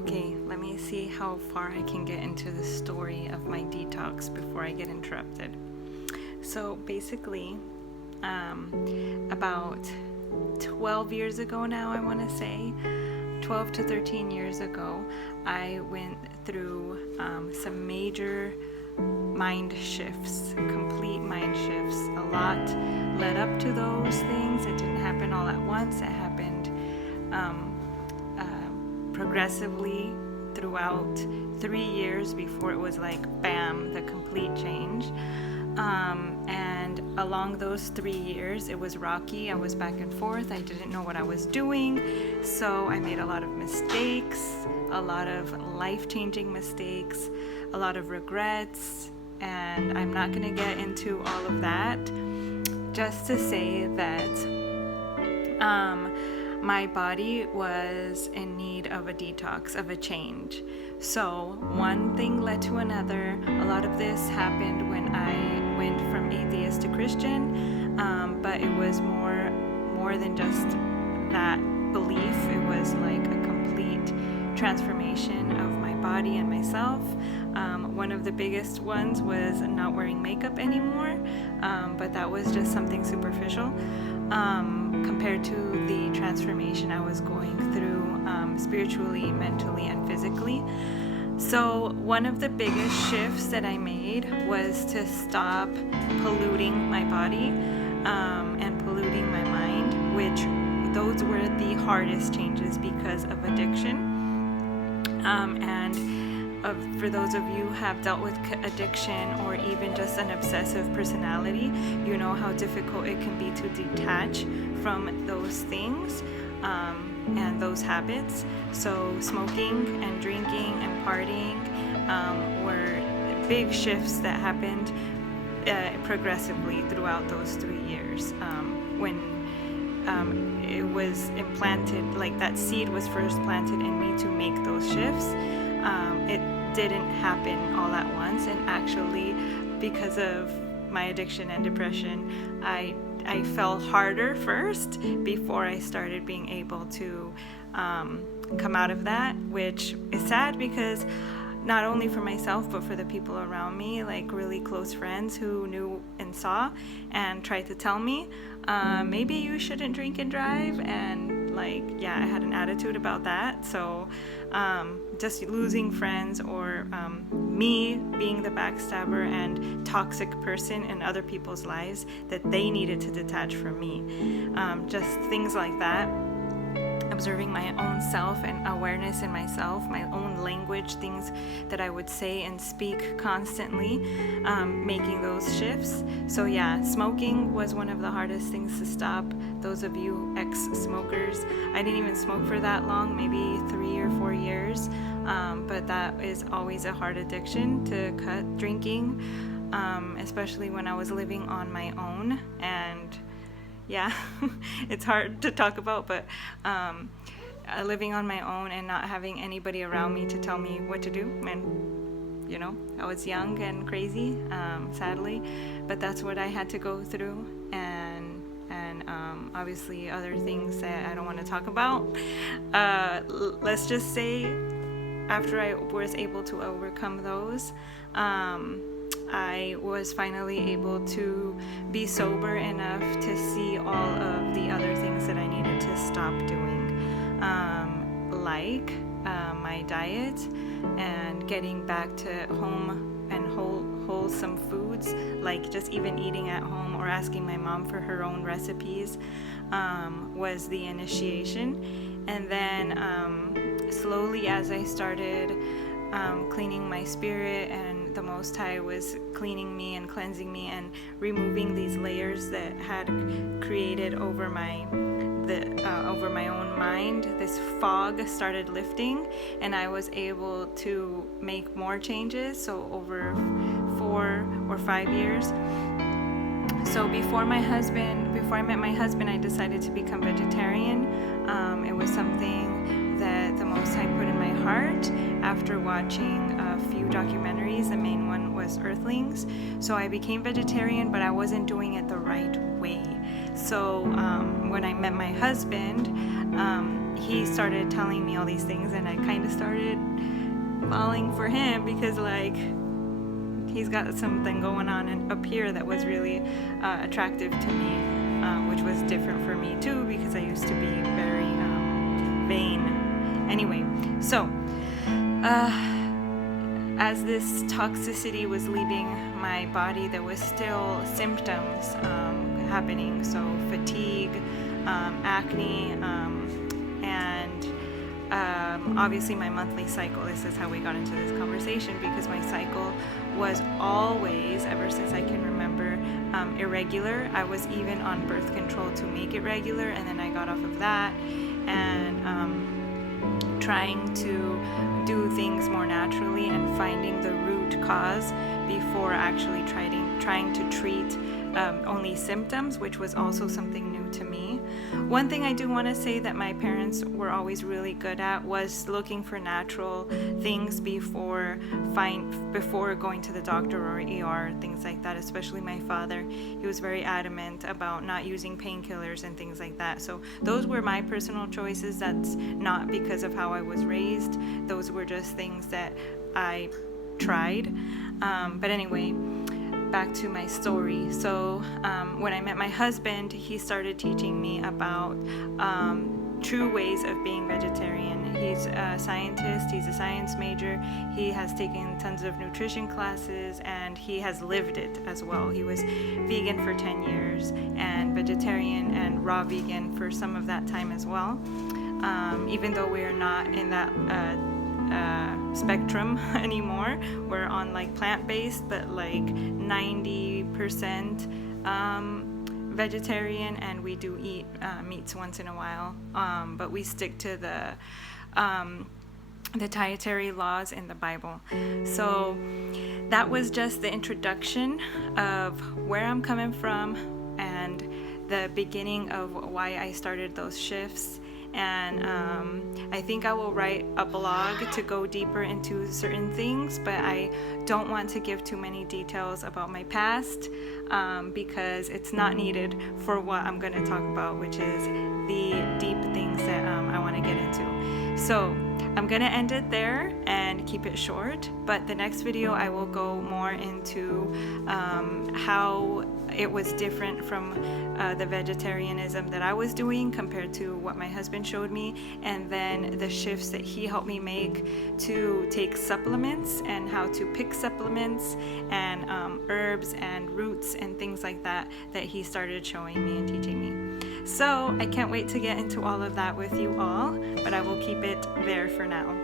Okay, let me see how far I can get into the story of my detox before I get interrupted. So basically, about 12 years ago now, I want to say, 12 to 13 years ago, I went through some major mind shifts, complete mind shifts. A lot led up to those things. It didn't happen all at once. It happened progressively throughout 3 years before it was like bam, the complete change. And along those 3 years, it was rocky. I was back and forth. I didn't know what I was doing. So I made a lot of mistakes, a lot of life-changing mistakes, a lot of regrets. And I'm not going to get into all of that. Just to say that my body was in need of a detox, of a change. So one thing led to another. A lot of this happened when I went from atheist to Christian, but it was more than just that belief. It was like a complete transformation of my body and myself. One of the biggest ones was not wearing makeup anymore, but that was just something superficial compared to the transformation I was going through spiritually, mentally, and physically. So one of the biggest shifts that I made was to stop polluting my body and polluting my mind, which those were the hardest changes because of addiction. For those of you who have dealt with addiction or even just an obsessive personality, you know how difficult it can be to detach from those things and those habits. So smoking and drinking and partying were big shifts that happened progressively throughout those 3 years. When it was implanted, like that seed was first planted in me to make those shifts. It didn't happen all at once, and actually because of my addiction and depression, I fell harder first before I started being able to come out of that, which is sad because not only for myself but for the people around me, like really close friends who knew and saw and tried to tell me maybe you shouldn't drink and drive, and I had an attitude about that. So just losing friends or me being the backstabber and toxic person in other people's lives that they needed to detach from me, just things like that. Observing my own self and awareness in myself, my own language, things that I would say and speak constantly, making those shifts. So yeah, smoking was one of the hardest things to stop. Those of you ex-smokers, I didn't even smoke for that long, maybe 3 or 4 years, but that is always a hard addiction to cut. Drinking, especially when I was living on my own, and yeah, it's hard to talk about, but living on my own and not having anybody around me to tell me what to do. And, I was young and crazy, sadly, but that's what I had to go through. And obviously other things that I don't want to talk about. Let's just say after I was able to overcome those, I was finally able to be sober enough to see all of the other things that I needed to stop doing, like my diet and getting back to home and wholesome foods, like just even eating at home or asking my mom for her own recipes was the initiation. And then slowly, as I started cleaning my spirit, and the Most High was cleaning me and cleansing me and removing these layers that had created over my own mind, this fog started lifting, and I was able to make more changes. So over 4 or 5 years. So before I met my husband, I decided to become vegetarian. It was something that the Most High put in my heart after watching a few documentaries. The main one was Earthlings. So I became vegetarian, but I wasn't doing it the right way. So when I met my husband, he started telling me all these things, and I kind of started falling for him because like he's got something going on up here that was really attractive to me, which was different for me too because I used to be very vain. Anyway, so as this toxicity was leaving my body, there was still symptoms happening. So fatigue, acne, and obviously my monthly cycle. This is how we got into this conversation, because my cycle was always, ever since I can remember, irregular. I was even on birth control to make it regular, and then I got off of that, and trying to do things more naturally and finding the root cause before actually trying to treat only symptoms, which was also something new to me. One thing I do want to say that my parents were always really good at was looking for natural things before going to the doctor or ER, things like that. Especially my father, he was very adamant about not using painkillers and things like that. So those were my personal choices. That's not because of how I was raised. Those were just things that I tried. But anyway, back to my story. So when I met my husband, he started teaching me about true ways of being vegetarian. He's a scientist, he's a science major, he has taken tons of nutrition classes, and he has lived it as well. He was vegan for 10 years and vegetarian and raw vegan for some of that time as well. Even though we're not in that spectrum anymore, we're on like plant-based, but like 90% vegetarian, and we do eat meats once in a while, but we stick to the dietary laws in the Bible. So that was just the introduction of where I'm coming from and the beginning of why I started those shifts. And I think I will write a blog to go deeper into certain things, but I don't want to give too many details about my past, because it's not needed for what I'm going to talk about, which is the deep things that I want to get into. So I'm going to end it there and keep it short, but the next video I will go more into how it was different from the vegetarianism that I was doing compared to what my husband showed me, and then the shifts that he helped me make to take supplements and how to pick supplements and herbs and roots and things like that he started showing me and teaching me. So I can't wait to get into all of that with you all, but I will keep it there for now.